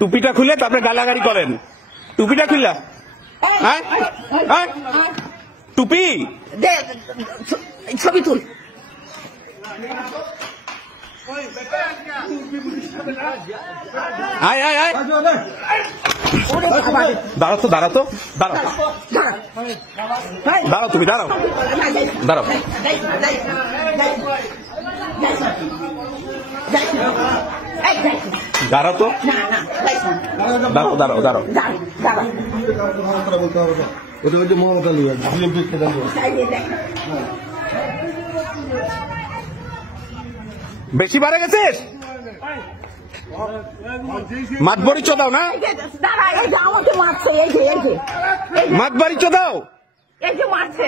টুপিটা খুলে তারপরে গালাগালি করেন। টুপিটা খুললা, টুপি ছবি তুল। আয় আয় আয়, দাঁড়াও তো, দাঁড়াও তো, দাঁড়াও দাঁড়াও, তুমি দাঁড়াও, দাঁড়াও, দাঁড়াও তো, দাঁড়াও দাঁড়াও দাঁড়াও। ওটা হচ্ছে মমতা লিয়া বিএনপি খেলা। বেশি বাড়ে গেছিস, মাতবরি চোদাও না, আমাকে মারছে, এই যে মাতবাড়ি চোদাও। এই যে মারছে।